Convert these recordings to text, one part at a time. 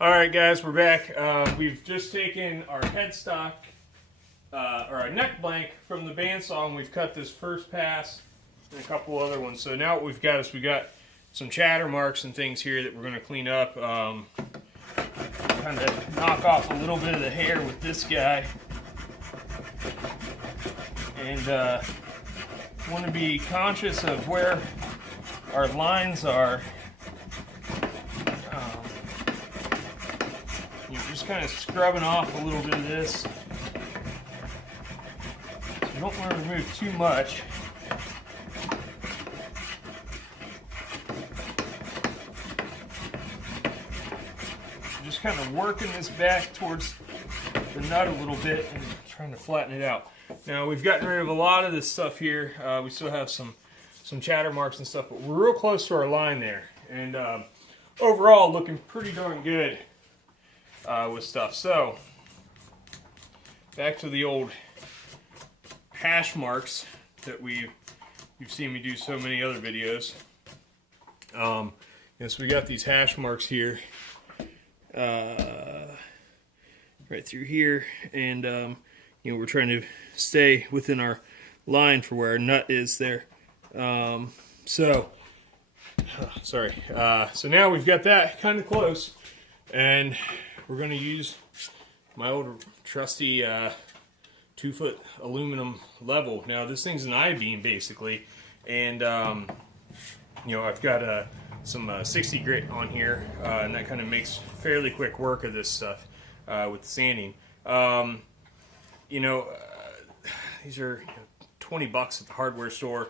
All right, guys, we're back. We've just taken our headstock, or our neck blank from the bandsaw, and we've cut this first pass and a couple other ones. So now what we've got is we got some chatter marks and things here that we're going to clean up. Kind of knock off a little bit of the hair with this guy. And want to be conscious of where our lines are. You're just kind of scrubbing off a little bit of this. So you don't want to remove too much. Just kind of working this back towards the nut a little bit and trying to flatten it out. Now we've gotten rid of a lot of this stuff here. We still have some chatter marks and stuff, but we're real close to our line there. And overall, looking pretty darn good with stuff. So back to the old hash marks that you've seen me do so many other videos. So we got these hash marks here, right through here, and we're trying to stay within our line for where our nut is there. So now we've got that kind of close, and we're going to use my old trusty 2-foot aluminum level. Now this thing's an I-beam basically, and I've got some 60 grit on here, and that kind of makes fairly quick work of this stuff with sanding. These are $20 at the hardware store.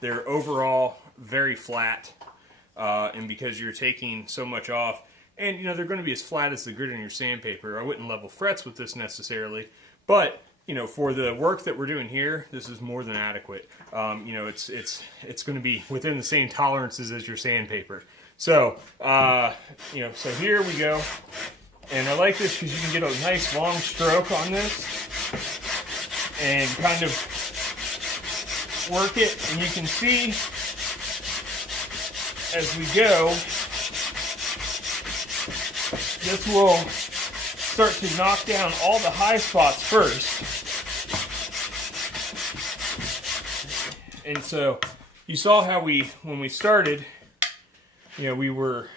They're overall very flat, and because you're taking so much off, and they're going to be as flat as the grit on your sandpaper. I wouldn't level frets with this necessarily, but for the work that we're doing here, this is more than adequate. It's going to be within the same tolerances as your sandpaper. So so here we go, and I like this because you can get a nice long stroke on this and kind of work it, and you can see as we go, this will start to knock down all the high spots first. And so you saw how when we started, we were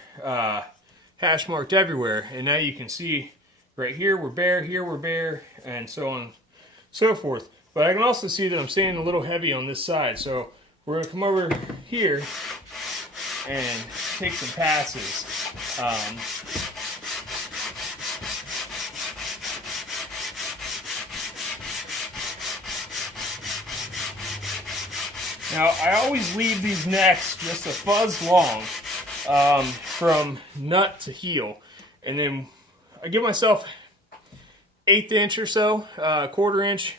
hash marked everywhere, and now you can see right here we're bare, here we're bare, and so on and so forth. But I can also see that I'm staying a little heavy on this side, so we're going to come over here and take some passes. Now, I always leave these necks just a fuzz long, from nut to heel, and then I give myself 1/8 inch or so, 1/4 inch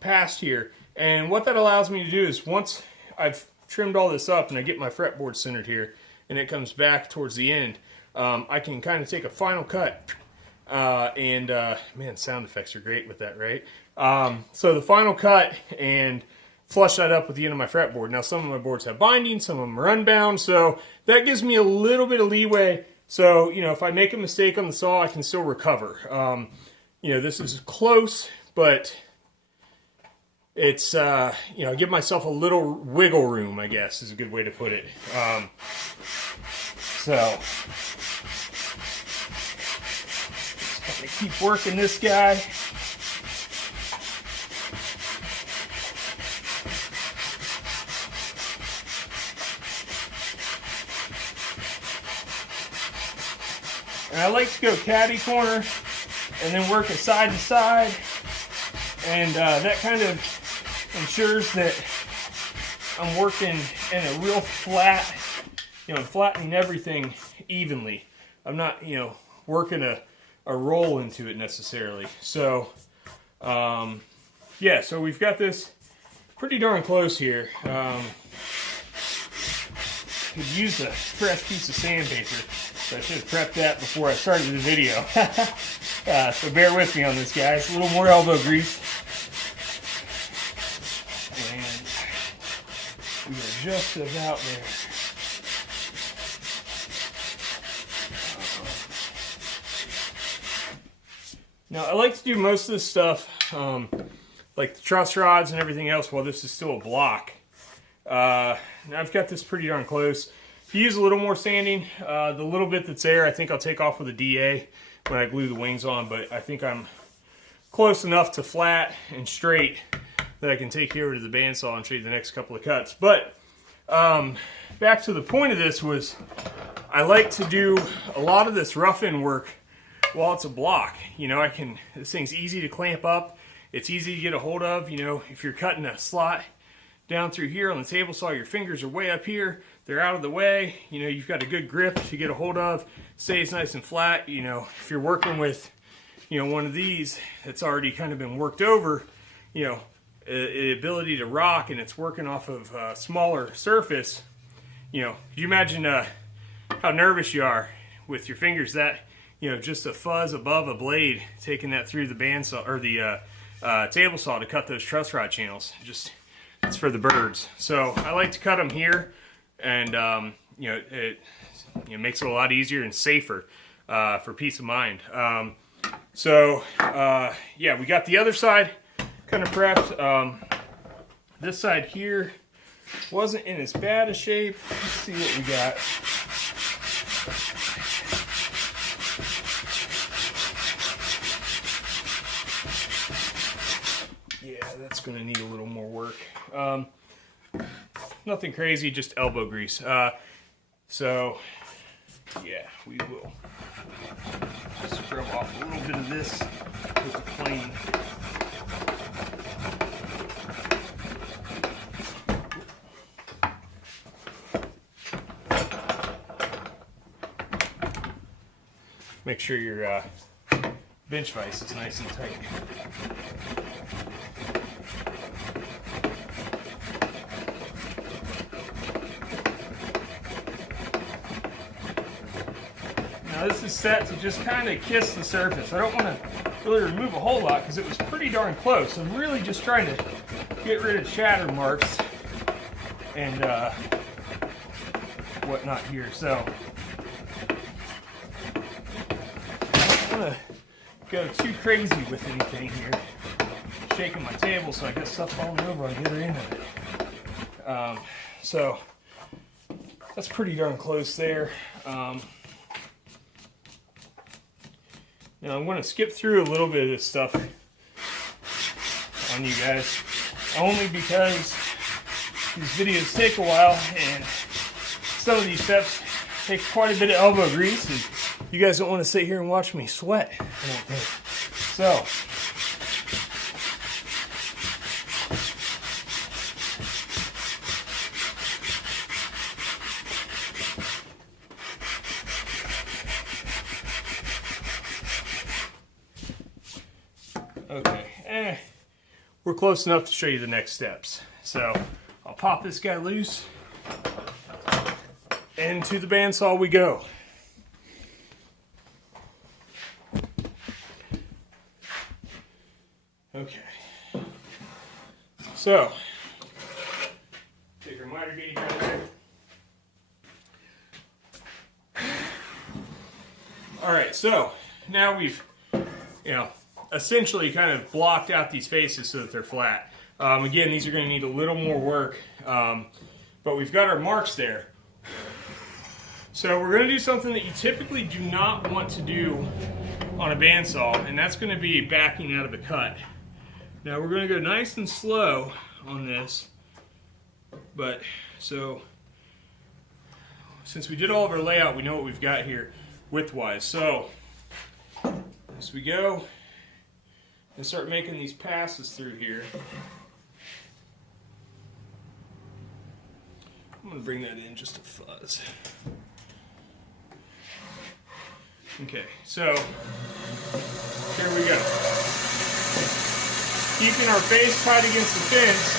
past here. And what that allows me to do is, once I've trimmed all this up and I get my fretboard centered here, and it comes back towards the end, I can kind of take a final cut. Man, sound effects are great with that, right? So the final cut, and flush that up with the end of my fretboard. Now, some of my boards have binding, some of them are unbound, so that gives me a little bit of leeway. So, if I make a mistake on the saw, I can still recover. This is close, but it's, I give myself a little wiggle room, I guess, is a good way to put it. So, just kind of keep working this guy. And I like to go caddy corner and then work it side to side, and that kind of ensures that I'm working in a real flat, I'm flattening everything evenly. I'm not, working a roll into it necessarily. So, so we've got this pretty darn close here. Could use a fresh piece of sandpaper. So I should have prepped that before I started the video. So bear with me on this, guys. A little more elbow grease. And we are just about there. Now I like to do most of this stuff, like the truss rods and everything else, while this is still a block. Now I've got this pretty darn close. If you use a little more sanding, the little bit that's there, I think I'll take off with a DA when I glue the wings on, but I think I'm close enough to flat and straight that I can take you over to the bandsaw and show you the next couple of cuts. But back to the point of this was, I like to do a lot of this rough-in work while it's a block. You know, this thing's easy to clamp up. It's easy to get a hold of. You know, if you're cutting a slot down through here on the table saw, your fingers are way up here. They're out of the way. You know, you've got a good grip to get a hold of. Stays nice and flat. You know, if you're working with, you know, one of these that's already kind of been worked over, you know, the ability to rock, and it's working off of a smaller surface. You know, could you imagine how nervous you are with your fingers that, you know, just a fuzz above a blade, taking that through the bandsaw or the table saw to cut those truss rod channels. Just, it's for the birds. So I like to cut them here, and you know, it makes it a lot easier and safer for peace of mind. Yeah, we got the other side kind of prepped. This side here wasn't in as bad a shape. Let's see what we got. Yeah, that's going to need a little more work. Nothing crazy, just elbow grease. So, yeah, we will scrub off a little bit of this with the plane. Make sure your bench vise is nice and tight. Now this is set to just kind of kiss the surface. I don't want to really remove a whole lot because it was pretty darn close. I'm really just trying to get rid of shatter marks and whatnot here. So I don't want to go too crazy with anything here. Shaking my table so I got stuff falling over on the other end of it. So that's pretty darn close there. Now I'm going to skip through a little bit of this stuff on you guys, only because these videos take a while and some of these steps take quite a bit of elbow grease, and you guys don't want to sit here and watch me sweat, I don't think. So, okay, we're close enough to show you the next steps. So I'll pop this guy loose, and to the bandsaw we go. Okay, so take our miter gauge out of there. All right, so now we've, essentially kind of blocked out these faces so that they're flat. Again, these are going to need a little more work, but we've got our marks there. So we're going to do something that you typically do not want to do on a bandsaw, and that's going to be backing out of a cut. Now we're going to go nice and slow on this, but so since we did all of our layout, we know what we've got here width-wise. So as we go and start making these passes through here, I'm going to bring that in just a fuzz. Okay, so here we go. Keeping our face tight against the fence.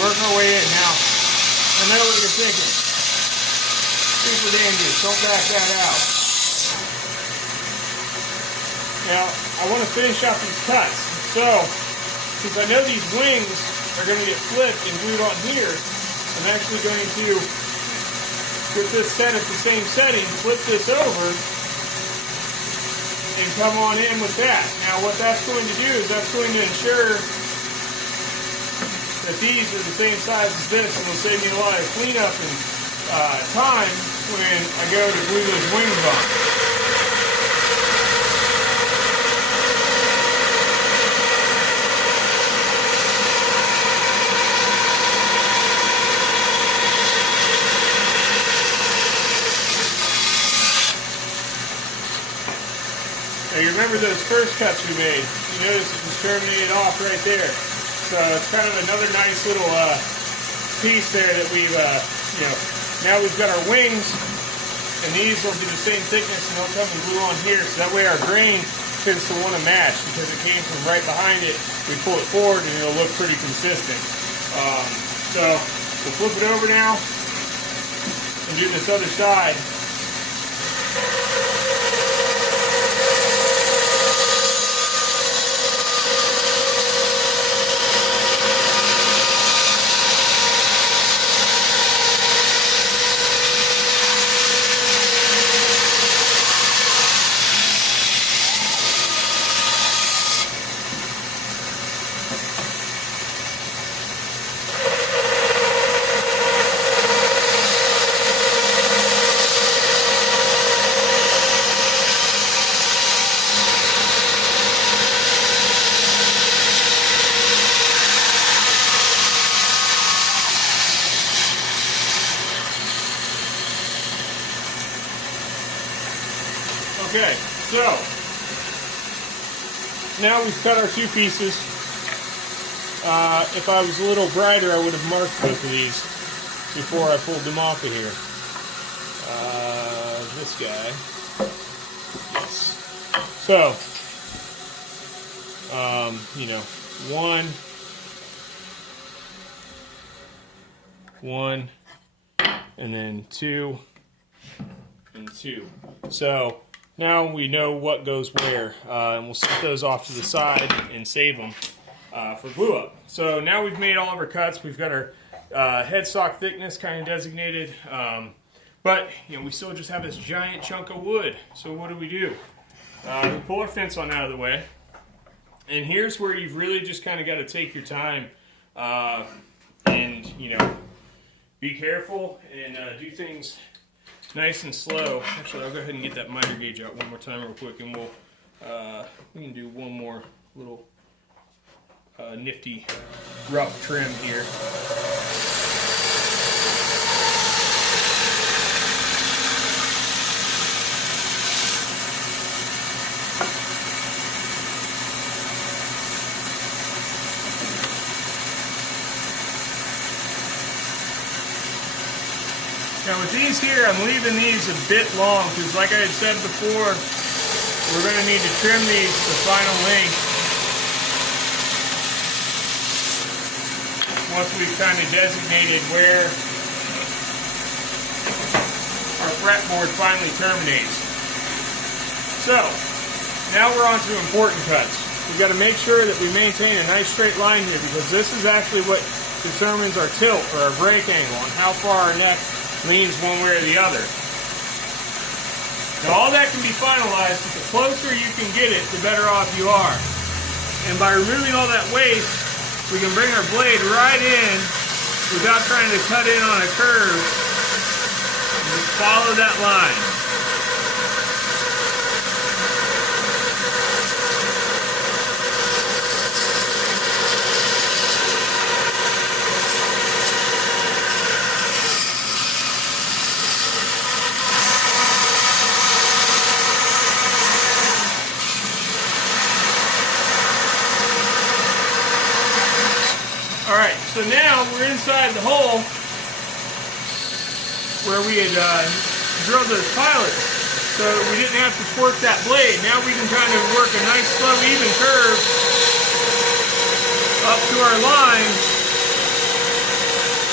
Work our way in now. I know what you're thinking. Super dangerous. Don't back that out. Now, I want to finish out these cuts. So, since I know these wings are going to get flipped and glued on here, I'm actually going to get this set at the same setting, flip this over, and come on in with that. Now, what that's going to do is that's going to ensure that these are the same size as this, and will save me a lot of cleanup and time when I go to glue those wings on. Now you remember those first cuts we made. You notice it just terminated off right there. So it's kind of another nice little piece there that we've, now we've got our wings, and these will be the same thickness, and they'll come and glue on here. So that way our grain tends to want to match because it came from right behind it. We pull it forward, and it'll look pretty consistent. So we'll flip it over now and do this other side. Okay, so now we've cut our two pieces. If I was a little brighter, I would have marked both of these before I pulled them off of here. This guy. Yes. So, one, and then two, and two. So, now we know what goes where, and we'll set those off to the side and save them for glue up. So now we've made all of our cuts. We've got our headstock thickness kind of designated, but we still just have this giant chunk of wood. So what do? We pull our fence on out of the way, and here's where you've really just kind of got to take your time and be careful and do things nice and slow. Actually, I'll go ahead and get that miter gauge out one more time real quick, and we can do one more little nifty rough trim here. Now with these here, I'm leaving these a bit long because like I had said before, we're going to need to trim these to final length once we've kind of designated where our fretboard finally terminates. So, now we're on to important cuts. We've got to make sure that we maintain a nice straight line here because this is actually what determines our tilt or our brake angle and how far our neck leans one way or the other. Now all that can be finalized, but the closer you can get it, the better off you are. And by removing all that waste, we can bring our blade right in without trying to cut in on a curve. And just follow that line. Alright, so now we're inside the hole where we had drilled those pilots. So we didn't have to torque that blade. Now we can kind of work a nice slow even curve up to our line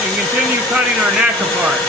and continue cutting our neck apart.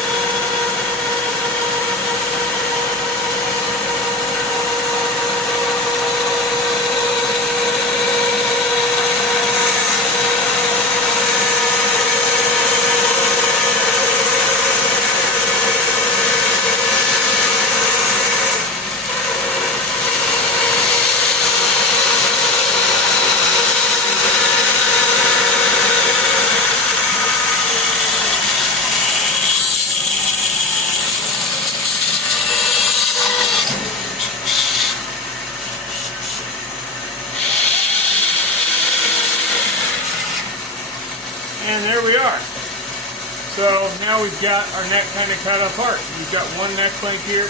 now we've got our neck kind of cut apart. We've got one neck plank here.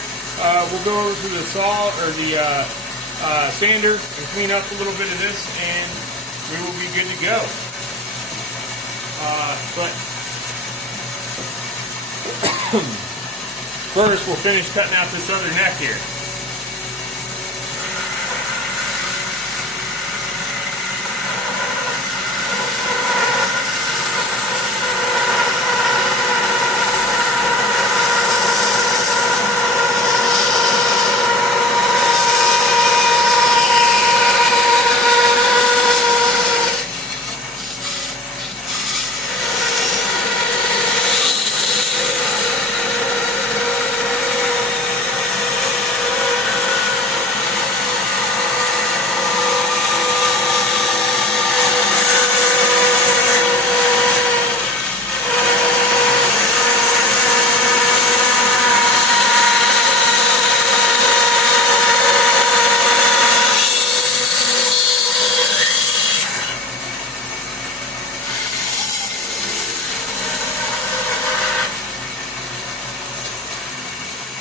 We'll go over to the saw or the sander and clean up a little bit of this, and we will be good to go. But first, we'll finish cutting out this other neck here.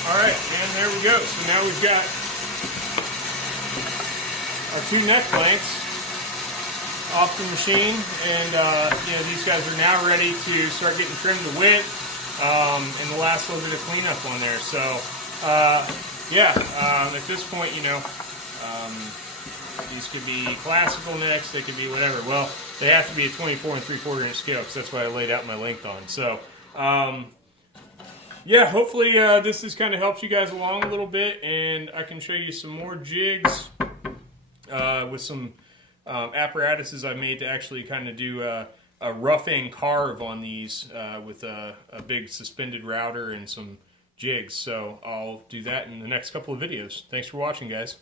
Alright, and there we go. So now we've got our two neck planks off the machine, and these guys are now ready to start getting trimmed to width, and the last little bit of cleanup on there. So, at this point, these could be classical necks, they could be whatever. Well, they have to be a 24 3/4 inch scale, because that's what I laid out my length on. So, hopefully this has kind of helped you guys along a little bit, and I can show you some more jigs with some apparatuses I made to actually kind of do a roughing carve on these with a big suspended router and some jigs. So I'll do that in the next couple of videos. Thanks for watching, guys.